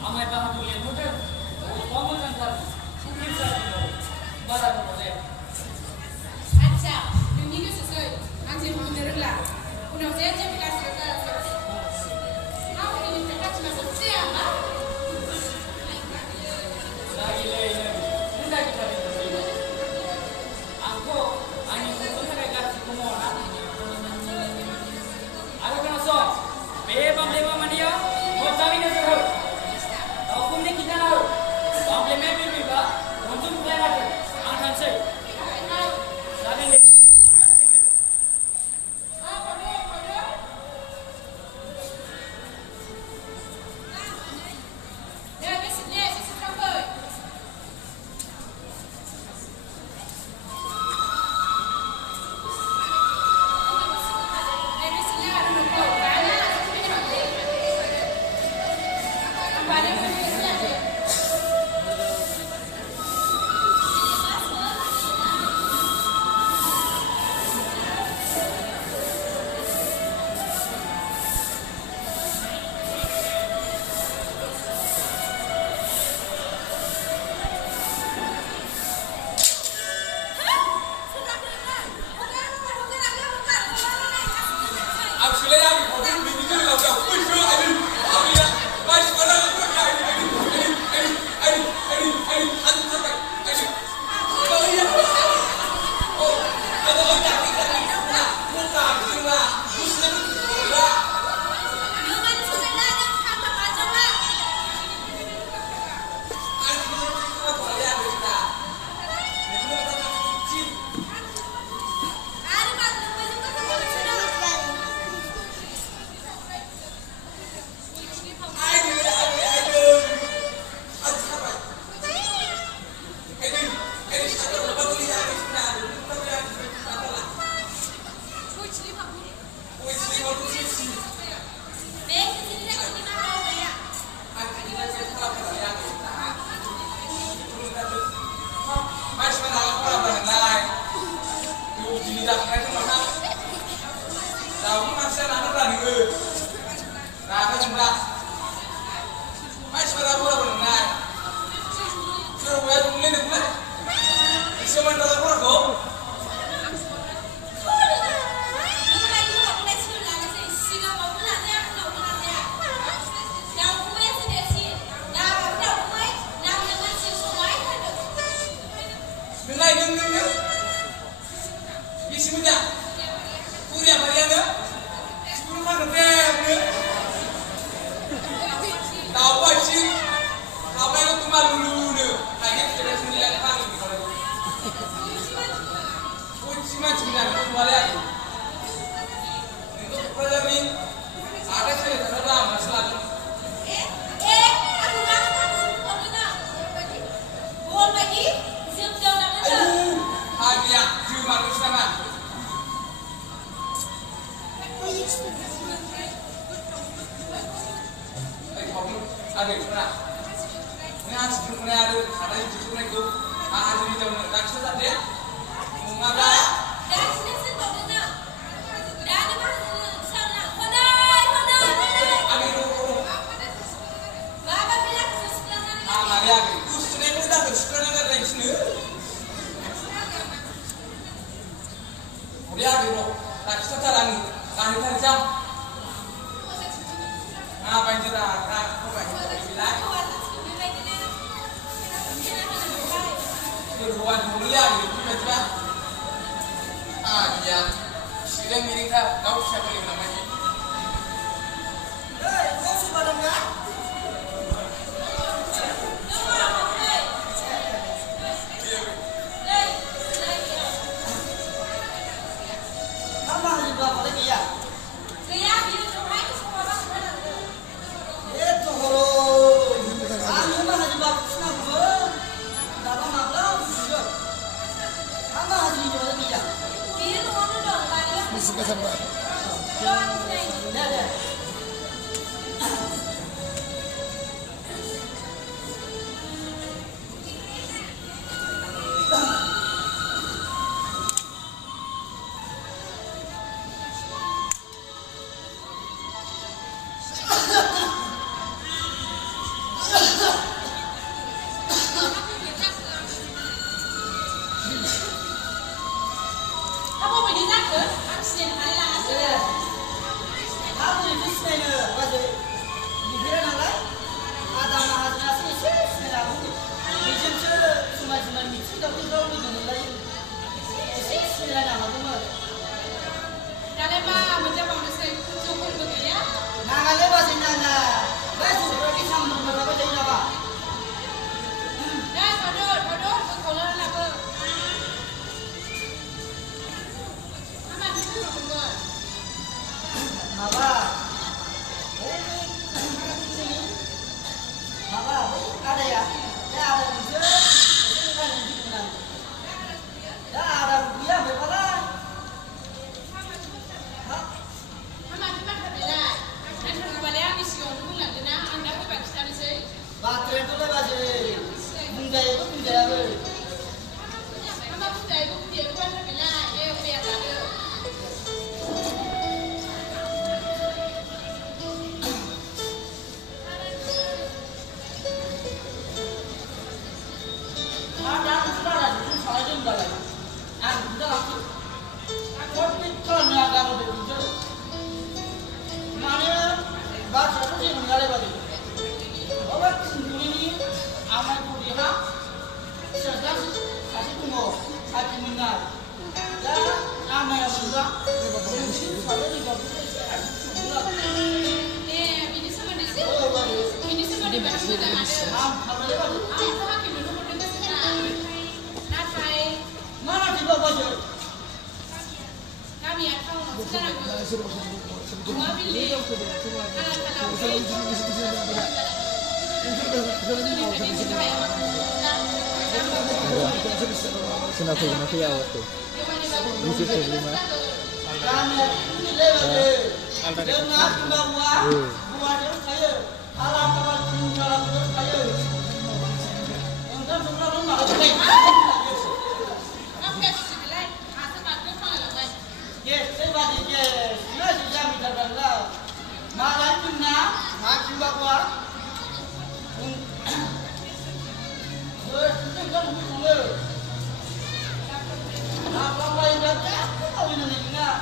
Amai bahagia yang muda, kamu kan tak mungkin saja barat boleh. Acha, ini tu sesuai. Anjir mengejar lah. Udah saya je bekas bekas. Kamu ini terkait cuma siapa? Lagi lagi, tidak kita bisa. Aku hanya untuk mereka semua. Aku kena sok. Bebam mania. Mau cari nasi kau. Aku ni kita nak. Bamble me भी बा. untuk mulai lagi. Angkat saya. Lagi ni. Bisa sampai. baterai masih bunda itu bunda apa? Mama bunda itu dia bukan terkenal, dia punya ada. Ada saudara itu salah juga lagi. Anda lagi. Kopi kan yang kamu betul. Mana bahasa itu sih mengalir bagi. Orang sendiri amal kuliah sedang kasih tunggu hati mengar. Dan amal yang sudah saya juga Ini sama di sini. oh bagus. Ini sama di barat juga ada. Apa dia bagus? Aku hakim dulu mau dengar sekarang. Nafai, Mana tiba baju? kami akan sekarang. Semua pilih. Kalau Sinapi awat tuh. Musik problema. Kamu ini lewat. Dengar bahwa buat saya alam kawan dalam saya. Untuk semua rumah baik. Yes, saya bagi yes. Nasi jam kita bangga. Malam tuna, makan bahwa. Itu kan bukan. Apa yang dah tahu ini enggak?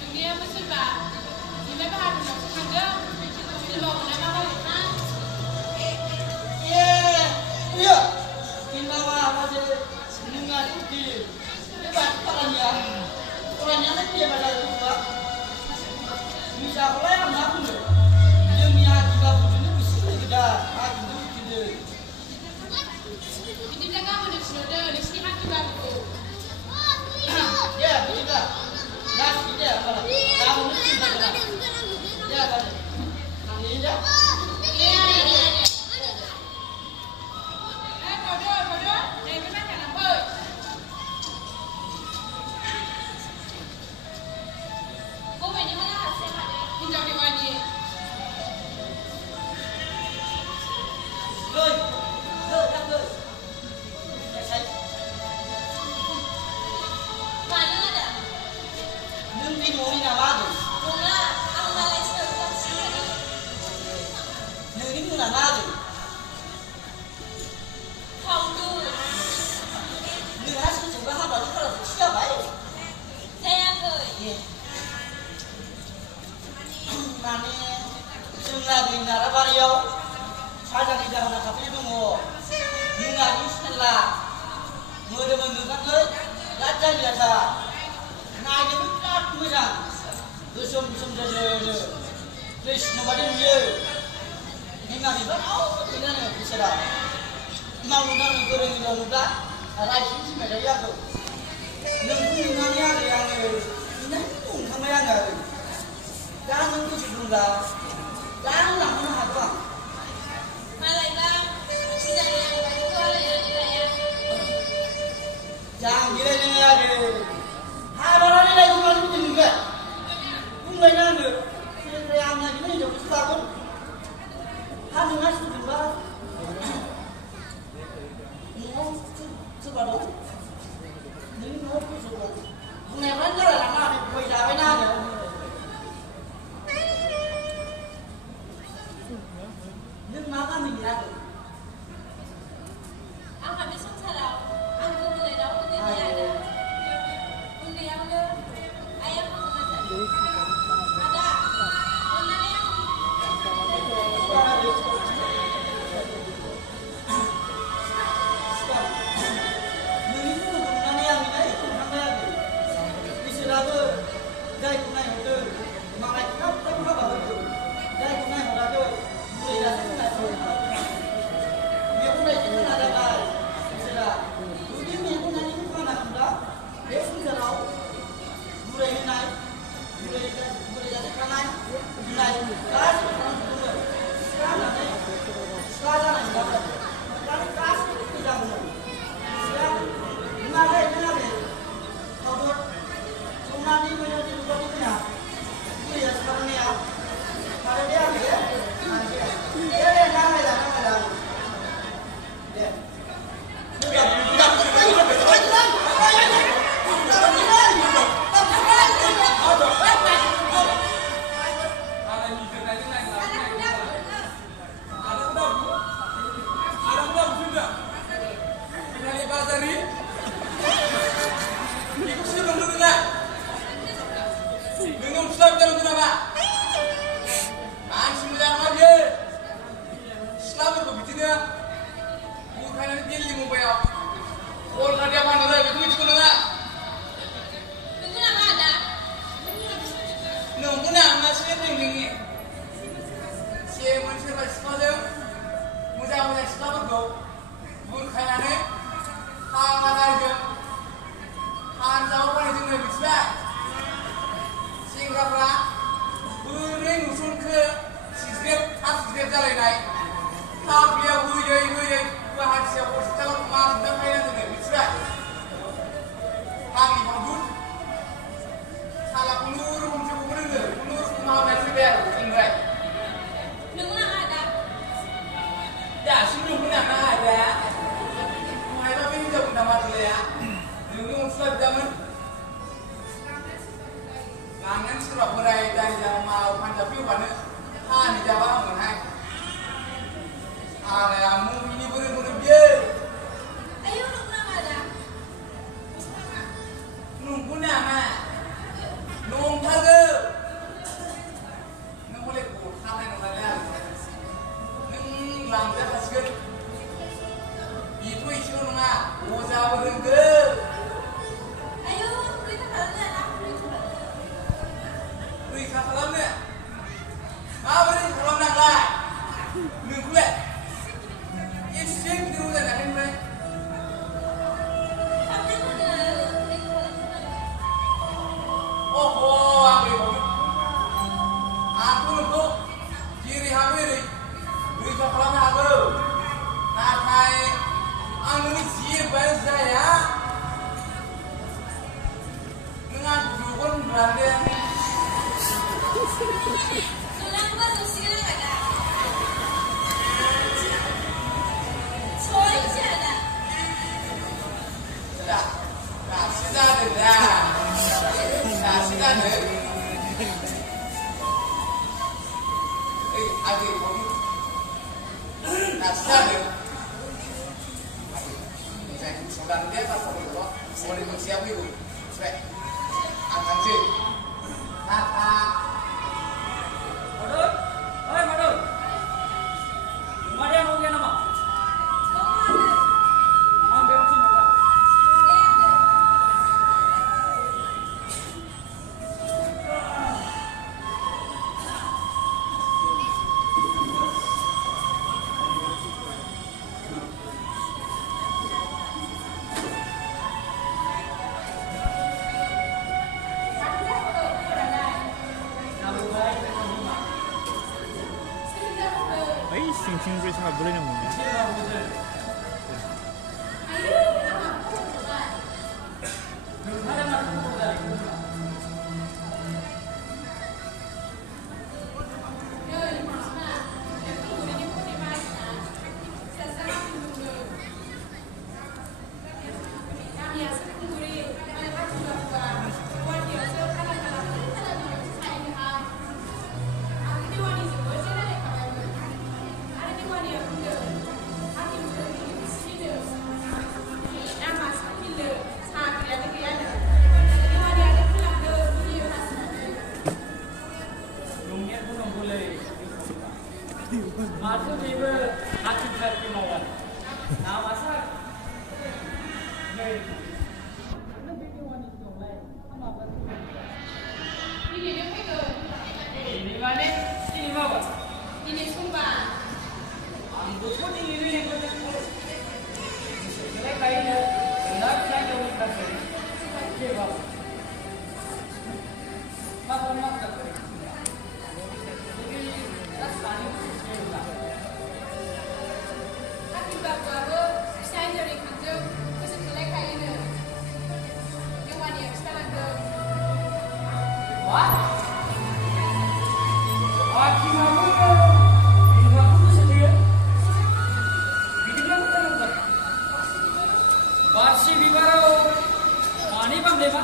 Dunia musibah. Ini bahan ada. Silbau nama mana? Iya. Kita masih mendengar di debat orangnya. Orangnya nanti dia pada lupa. Bisa apa yang aku nih? Demi hati kamu ini bisa tidak. Hati itu tidak. Ini dah kamu di sini. Di sini hati baru. Ya, tidak. Das tidak apa? Kamu ini tidak. Ya, kan. Ini dah. Rồi, rồi các người. Saya nhưng đi ngồi nào ba rồi. Nhưng như là ba rồi. Nhưng hai sự chúng ta học đó là chưa vậy. Mà nè, xưng là mình là bao nhiêu? Saya dari dalam nakap itu mau mengaji setelah mudah mengaji baca biasa. Nah ini berat macam dusum saja. Please nobody here. Mengaji berau tidak ni bisa dah. Mau nak negara ni dah muda. Raisi sih macam ya tu. Nunggu mengaji ada yang nunggu sama yang ada. Jangan nunggu sebelum dah. Jangan lah mana apa. Jangan gila ni lagi. Hai orang ni lagi malu juga. Umumnya ni, yang lagi ni jauh setahun. Hanya nasi juga. Ni sebab tu. Ni tu sebab. Bukan mana lah nak pergi dah benar. Ni makan ni lagi. Lanja हासिगोन बेथ' एसेल' नङा अजाबो रोंगोन आयौ रैखा खालामनो रैखा खालामनो माबोरै खालामनांलाय नोंखौलाय एसे गिदिर जानानै ओमफ्राय अह आं आंथ' नोंखौ जेरै हागौ एरै रैखा खालामनो हागौ नाथाय आं नोंनि जेबोआनो जाया नों आंखौ जगोन होनब्लादे नोंलांबा जसिगोन आङो दा सयसो दा दासो जादों दा दासो जादों ओइ आगे दासो जादों जायखौ सोंलांदों दे बाथ्राफोरखौ हरै मोनसेया फैगौ मिथिबाय आं थांसै Tata Madun, oi Madun. Rumah dia mau nama? Ambil sini kan. Ay, sing-sing bridge habulin naman yan. Masuk tiba hati terkini mawan. Nah masa, ini mana? Ini apa? Ini sumpah. Ambil pun ini yang kita buat. Mereka kayaknya hendak saya jauh dari. Siapa? Masa. Bapak-bapak, saya dari kantor, kesetelah kayaknya. Yang mana yang sekarang ke? Wah? Aki kamu ke? Ini kamu tu saja. Video kamu kan apa? Barsi bibaro, mani bang dema.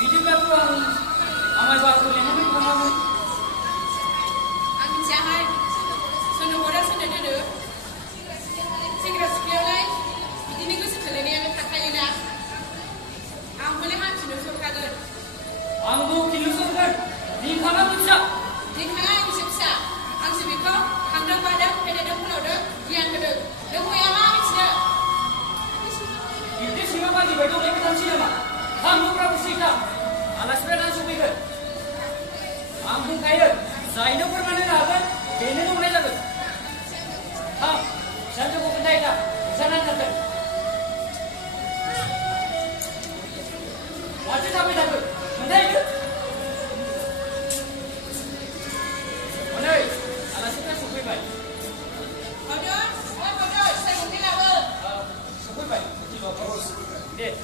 Video kamu ang amai baru ni mungkin kamu. Angin jahat, sudah bodoh sudah duduk. Segera sekalian, ini gue setelah ni yang terkait dah. Ang boleh hang sudah suka kan? Anggu kilusun kan? Ni kamu bisa? Di mana yang bisa? Ang sebiko, hang dah pada, pada dah pulau dah, yang kedua. Dah punya mana sudah? Itu siapa lagi betul lagi tak siapa? Anggu berapa sihkan? Alas berapa suami kan? Anggu kaya, Zaino permana ada? Kene tu mana jaga? Ha, saya tu bukan dah, sana nak. Wajib sampai jaga. Mana itu? Mana? Alas kita suami baik. Bodoh, bodoh, saya mungkin apa? Suami baik. Cuma bagus. Deh.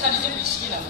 사진 미치기나.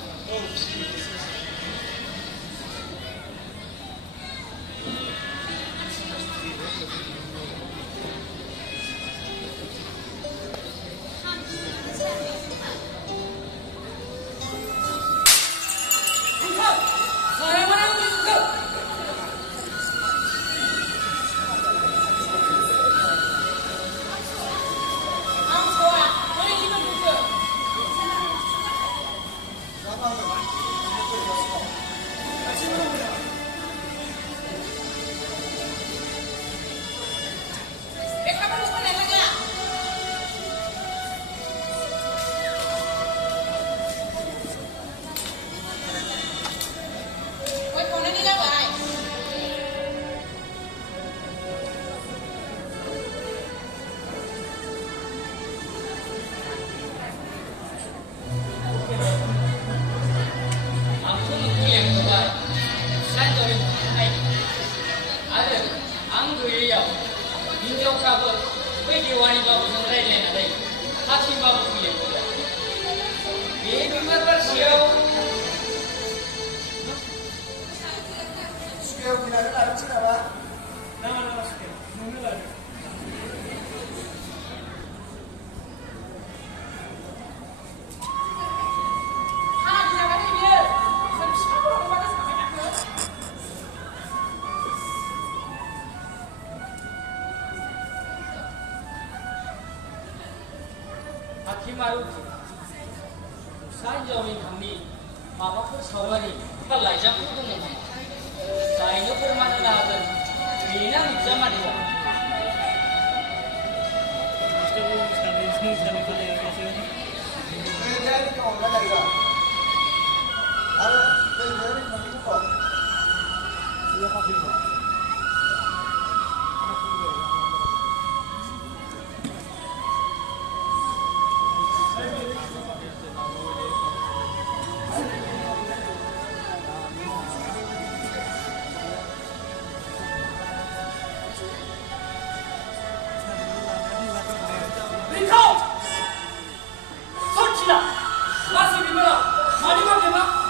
Hakimaru Sanjawin kami mabaku sawari kalajak itu mungkin saya permana lahan bina bisa madiwa Masih di mana? Mari bagaimana?